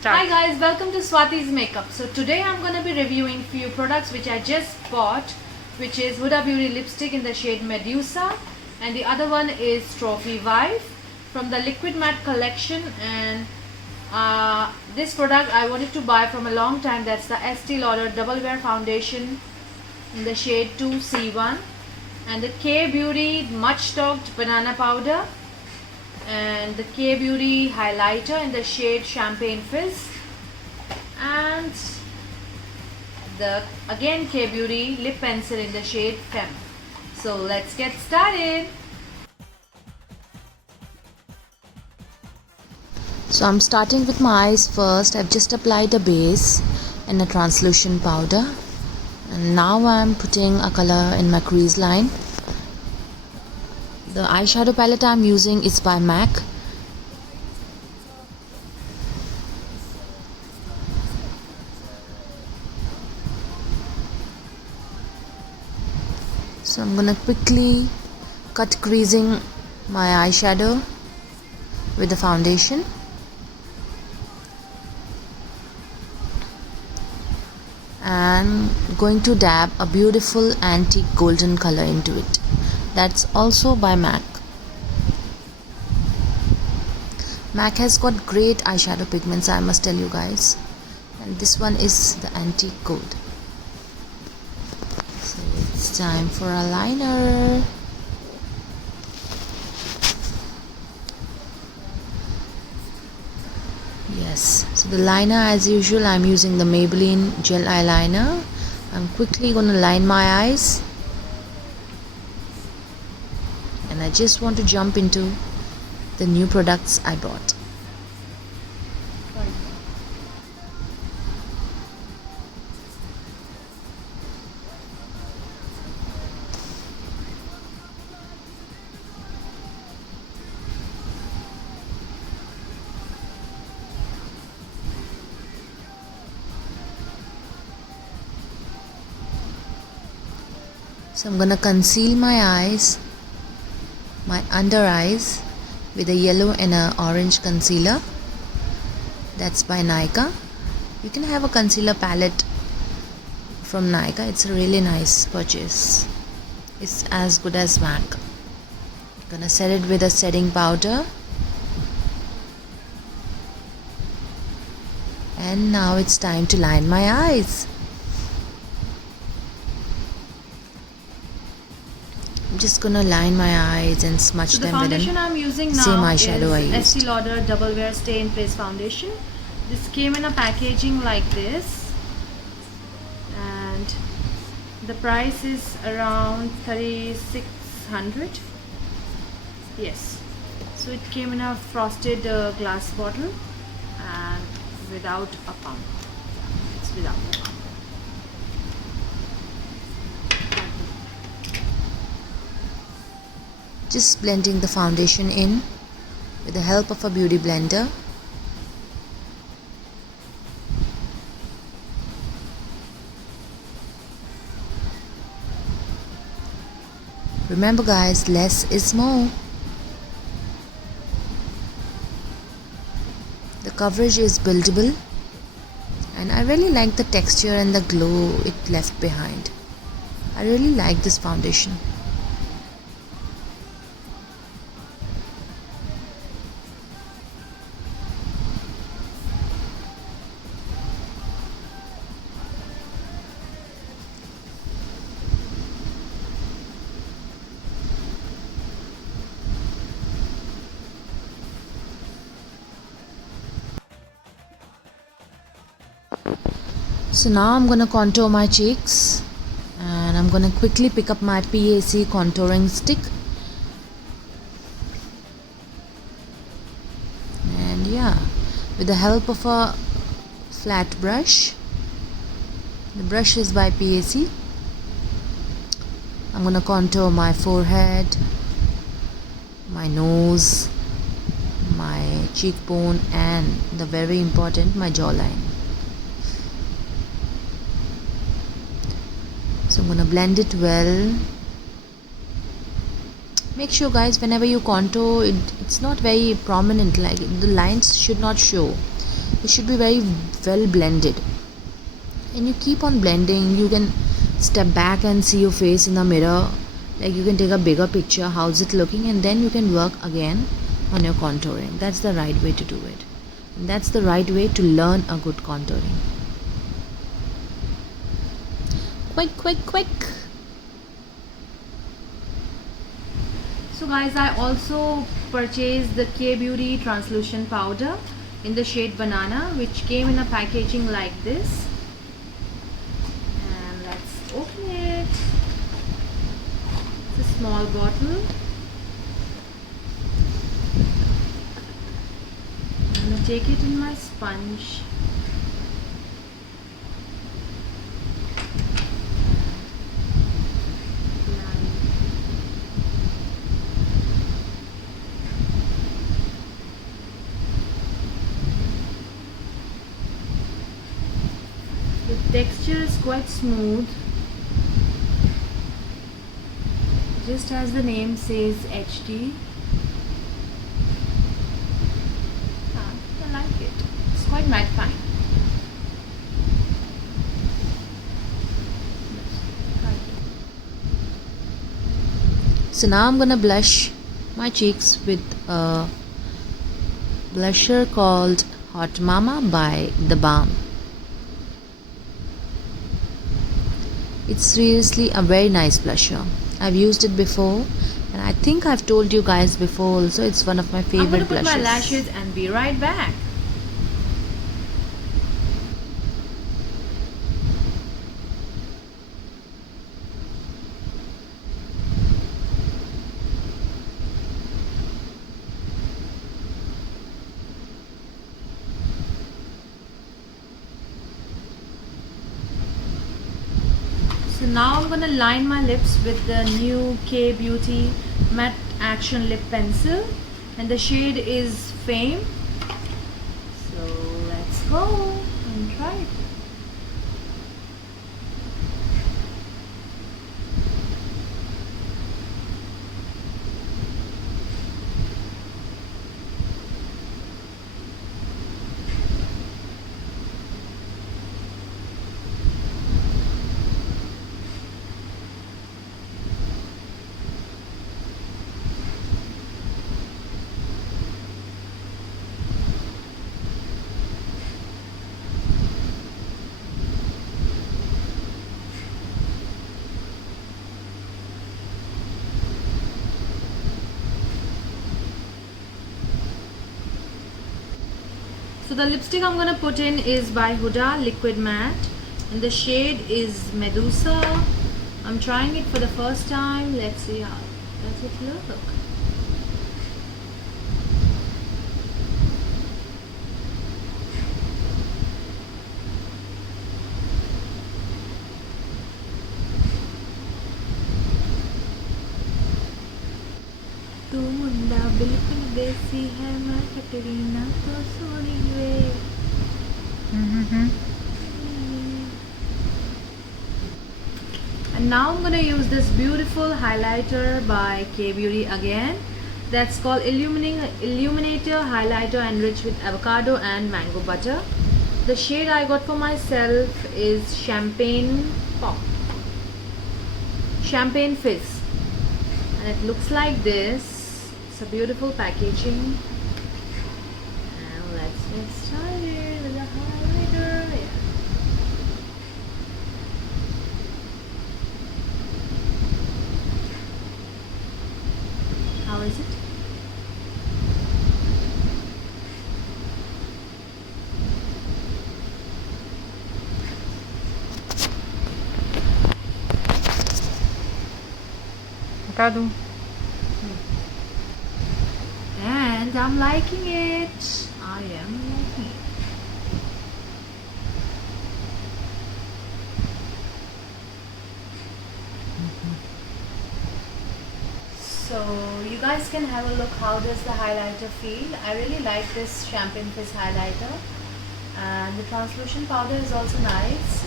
Start. Hi guys, welcome to Swati's Makeup. So today I'm going to be reviewing few products which I just bought, which is Huda Beauty lipstick in the shade Medusa, and the other one is Trophy Wife from the Liquid Matte collection. And this product I wanted to buy from a long time. That's the Estee Lauder Double Wear Foundation in the shade 2C1, and the K Beauty Much Talked Banana Powder, and the K Beauty highlighter in the shade Champagne Fizz, and the again K Beauty lip pencil in the shade Femme. So let's get started. So I'm starting with my eyes first. I've just applied a base and a translucent powder, and now I'm putting a color in my crease line. The eyeshadow palette I'm using is by MAC. So I'm gonna quickly cut creasing my eyeshadow with the foundation. And going to dab a beautiful antique golden color into it. That's also by MAC. MAC has got great eyeshadow pigments, I must tell you guys. And this one is the antique gold. So it's time for a liner. Yes, so the liner, as usual, I'm using the Maybelline gel eyeliner. I'm quickly gonna line my eyes. And I just want to jump into the new products I bought. So I'm gonna conceal my eyes, my under eyes, with a yellow and a orange concealer. That's by Nykaa. You can have a concealer palette from Nykaa. It's a really nice purchase. It's as good as MAC. Gonna set it with a setting powder. And now it's time to line my eyes. I'm just gonna line my eyes and smudge So the them with foundation I'm using same now eyeshadow I is used. Estee Lauder Double Wear Stay in Place Foundation. This came in a packaging like this, and the price is around 3,600. Yes, so it came in a frosted glass bottle and without a pump. It's without a pump. Just blending the foundation in with the help of a beauty blender. Remember guys, less is more. The coverage is buildable, and I really like the texture and the glow it left behind. I really like this foundation. So now I'm gonna contour my cheeks, and I'm gonna quickly pick up my PAC contouring stick, and yeah, with the help of a flat brush, the brush is by PAC, I'm gonna contour my forehead, my nose, my cheekbone, and the very important, my jawline. So I'm gonna blend it well. Make sure guys, whenever you contour, it's not very prominent, like the lines should not show. It should be very well blended. And you keep on blending. You can step back and see your face in the mirror. Like you can take a bigger picture, how's it looking, and then you can work again on your contouring. That's the right way to do it. And that's the right way to learn a good contouring. Quick. So guys, I also purchased the K Beauty translucent powder in the shade Banana, which came in a packaging like this. And let's open it. It's a small bottle. I'm gonna take it in my sponge. The texture is quite smooth, just as the name says, HD. I like it. It's quite mattifying. So now I'm gonna blush my cheeks with a blusher called Hot Mama by The Balm. It's seriously a very nice blusher. I've used it before, and I think I've told you guys before also, it's one of my favorite I'm gonna put blushes. my lashes and be right back. So now I'm gonna line my lips with the new K Beauty Matte Action Lip Pencil, and the shade is Fame. So let's go and try it. So the lipstick I'm gonna put in is by Huda Liquid Matte, and the shade is Medusa. I'm trying it for the first time. Let's see how does it look. तू मुंडा बिल्कुल देसी है मैं कटरीना तो सोनी वे And now I'm gonna use this beautiful highlighter by K Beauty again. That's called Illuminator Highlighter enriched with avocado and mango butter. The shade I got for myself is Champagne Fizz, and it looks like this. It's a beautiful packaging. And let's get started with the highlighter. Yeah. How is it? And I'm liking it. I am liking it. So you guys can have a look how does the highlighter feel. I really like this Champagne Fizz highlighter, and the translucent powder is also nice.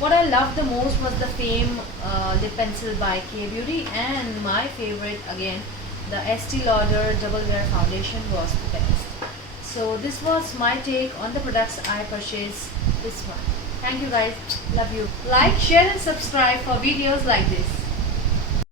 What I loved the most was the Fame lip pencil by K Beauty, and my favorite again, the Estee Lauder Double Wear foundation was the best. So this was my take on the products I purchased this month. Thank you guys. Love you. Like, share and subscribe for videos like this.